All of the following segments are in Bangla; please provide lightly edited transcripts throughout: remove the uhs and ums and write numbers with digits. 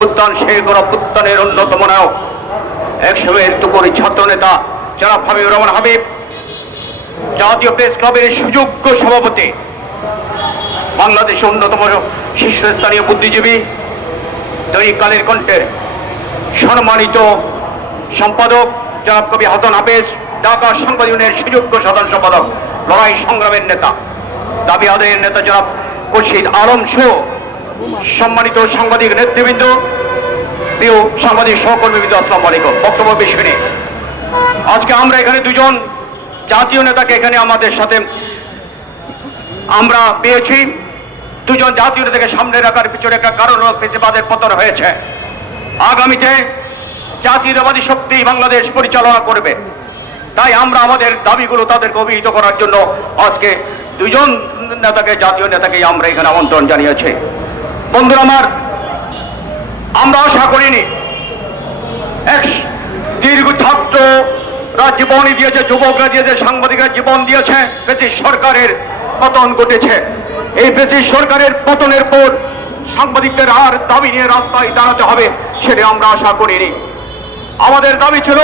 উত্থান সেই গণপুত্থানের অন্যতম নায়ক একসময়ের তুকরি ছাত্র নেতা জনাব হাবিবুর রহমান হাবিব, জাতীয় প্রেস ক্লাবের সুযোগ্য সভাপতি, বাংলাদেশের অন্যতম শীর্ষস্থানীয় বুদ্ধিজীবী, দৈনিক কালের কণ্ঠের সম্মানিত সম্পাদক জনাব কবি হাসান হাফেজ, ঢাকা সংবাদ ইউনিয়নের সুযোগ্য সাধারণ সম্পাদক, লড়াই সংগ্রামের নেতা, দাবি আদায়ের নেতা জনাব খুরশিদ আলম সহ সম্মানিত সাংবাদিক নেতৃবৃন্দ, প্রিয় সাংবাদিক সহকর্মীবৃন্দ, আসসালামু আলাইকুম। বক্তব্য পেশ করে আজকে আমরা এখানে দুজন জাতীয় নেতাকে এখানে আমাদের সাথে আমরা পেয়েছি। দুজন জাতীয় নেতাকে সামনে রাখার পিছনে একটা কারণ হল ফেসিবাদের পতন হয়েছে। আগামীতে জাতীয়তাবাদী শক্তি বাংলাদেশ পরিচালনা করবে, তাই আমরা আমাদের দাবিগুলো তাদেরকে অভিহিত করার জন্য আজকে দুজন নেতাকে, জাতীয় নেতাকে আমরা এখানে আমন্ত্রণ জানিয়েছি। বন্ধুরা আমার, আমরা আশা করিনি এক দীর্ঘ ছাত্ররা জীবনই দিয়েছে, যুবকরা দিয়েছে, সাংবাদিকরা জীবন দিয়েছে, ফ্যাসিস্ট সরকারের পতন ঘটেছে। এই ফ্যাসিস্ট সরকারের পতনের পর সাংবাদিকদের আর দাবি নিয়ে রাস্তায় দাঁড়াতে হবে সেটা আমরা আশা করিনি। আমাদের দাবি ছিল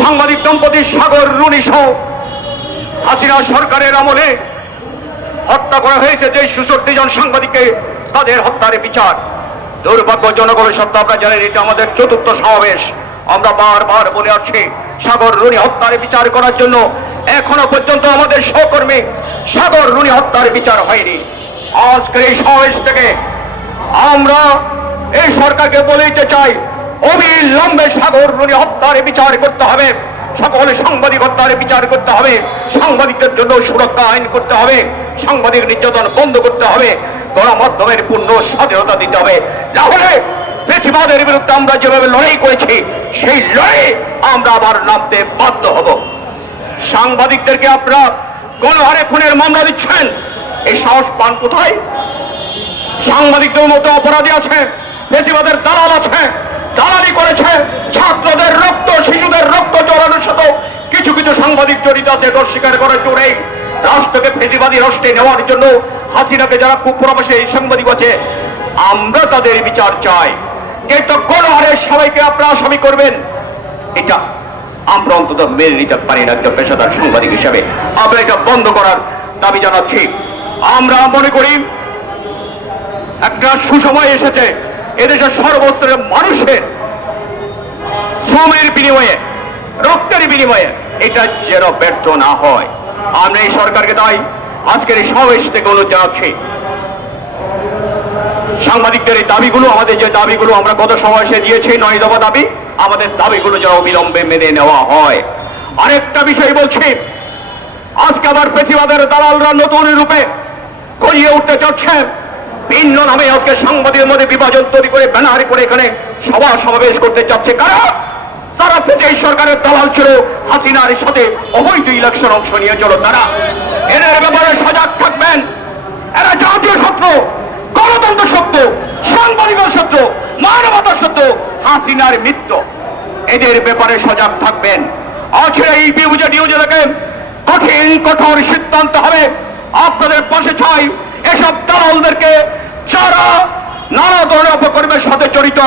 সাংবাদিক দম্পতি সাগর রুনি সহ হাসিনা সরকারের আমলে হত্যা করা হয়েছে যে ৬৬ জন সাংবাদিককে, তাদের হত্যার বিচার। দুর্ভাগ্য জনগণের সত্য আপনারা জানেন, এটা আমাদের চতুর্থ সমাবেশ। আমরা বারবার বলে আসছি সাগর রুনি হত্যার বিচার করার জন্য। এখনো পর্যন্ত আমাদের সহকর্মী সাগর রুনি হত্যার বিচার হয়নি। আজকের এই সমাবেশ থেকে আমরা এই সরকারকে বলে দিতে চাই, অবিলম্বে সাগর রুনি হত্যার বিচার করতে হবে, সকল সাংবাদিক হত্যার বিচার করতে হবে, সাংবাদিকদের জন্য সুরক্ষা আইন করতে হবে, সাংবাদিক নির্যাতন বন্ধ করতে হবে, গণমাধ্যমের পূর্ণ স্বাধীনতা দিতে হবে। না হলে ফ্যাসিবাদের বিরুদ্ধে আমরা যেভাবে লড়াই করেছি সেই লড়াই আমরা আবার নামতে বাধ্য হব। সাংবাদিকদেরকে আপনারা গণহারে খুনের মামলা দিচ্ছেন, এই সাহস পান কোথায়? সাংবাদিকদের মতো অপরাধী আছে, ফ্যাসিবাদের দালাল আছে, দালালি করেছে, ছাত্রদের রক্ত, শিশুদের রক্ত জড়ানোর সাথে কিছু কিছু সাংবাদিক জড়িত আছে। অস্বীকার করার জোরেই রাষ্ট্রকে ফ্যাসিবাদী রাষ্ট্রে নেওয়ার জন্য হাসিনাকে যারা কুপ্রবাসে এই সাংবাদিক আছে, আমরা তাদের বিচার চাই। কিন্তু গণহারে সবাইকে আপনারা আসামি করবেন, এটা আমরা অন্তত মেনে নিতে পারি না। একজন পেশাদার সাংবাদিক হিসাবে আমরা এটা বন্ধ করার দাবি জানাচ্ছি। আমরা মনে করি একটা সুসময় এসেছে এদেশের সর্বস্তরের মানুষের শ্রমের বিনিময়ে, রক্তের বিনিময়ে এটা যেন ব্যর্থ না হয়। আমরা এই সরকারকে তাই আজকের এই সমাবেশ থেকে অনুরোধ জানাচ্ছি, সাংবাদিকদের এই দাবিগুলো, আমাদের যে দাবিগুলো আমরা গত সমাবেশে দিয়েছি 9 দফা দাবি, আমাদের দাবিগুলো যেন অবিলম্বে মেনে নেওয়া হয়। আরেকটা বিষয় বলছি, আজকে আবার ফ্যাসিবাদের দালালরা নতুন রূপে গড়িয়ে উঠতে চাচ্ছে। ভিন্ন নামে আজকে সাংবাদিকের মধ্যে বিভাজন তৈরি করে ব্যানার করে এখানে সভা সমাবেশ করতে চাচ্ছে। কারা? যারা ফ্যাসিস্ট সরকারের দালাল ছিল, হাসিনার সাথে অবৈধ ইলেকশন অংশ নিয়েছিল তারা। এদের ব্যাপারে সজাগ থাকবেন। এরা জাতীয় শত্রু, গণতন্ত্র শত্রু, সাংবাদিকের শত্রু, মানবতার শত্রু, হাসিনার মিত্র। এদের ব্যাপারে সজাগ থাকবেন। আজকে এই বিভূজে নিউজে থেকে কঠিন কঠোর সিদ্ধান্ত হবে। আপনাদের পাশে চাই এসব দালালদেরকে, যারা নানা ধরনের অপকর্মের সাথে জড়িত,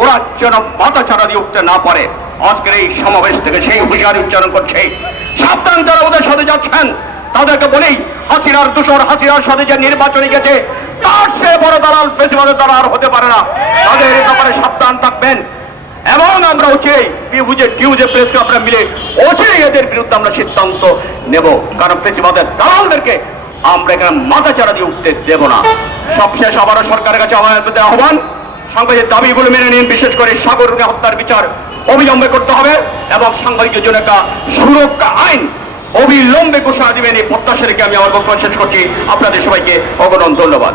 ওরা যেন মাথা ছাড়া দিয়ে উঠতে না পারে। আজকের এই সমাবেশ থেকে সেই হুঁশিয়ারি উচ্চারণ করছে। সাবধান যারা ওদের সাথে যাচ্ছেন তাদেরকে বলেই, হাসিনার দূষর, হাসিনার সাথে যে নির্বাচনে গেছে তার সে বড় দালাল ফ্যাসিবাদের দালাল আর হতে পারে না। তাদের ব্যাপারে সাবধান থাকবেন। এবং আমরা নিউজে প্রেস ক্লাবরা মিলে এদের বিরুদ্ধে আমরা সিদ্ধান্ত নেব, কারণ ফ্যাসিবাদের দালালদেরকে আমরা এখানে মাথা চাড়া দিয়ে উঠতে দেব না। সবশেষ আবারও সরকারের কাছে আমাদের আহ্বান, সাংবাদিক দাবিগুলো মেনে নিন। বিশেষ করে সাগর রুনি হত্যার বিচার অবিলম্বে করতে হবে এবং সাংবাদিকদের জন্য একটা সুরক্ষা আইন অবিলম্বে ঘোষণা দিবেন। এই প্রত্যাশা রেখে আমি আমার বক্তব্য শেষ করছি। আপনাদের সবাইকে অগণন ধন্যবাদ।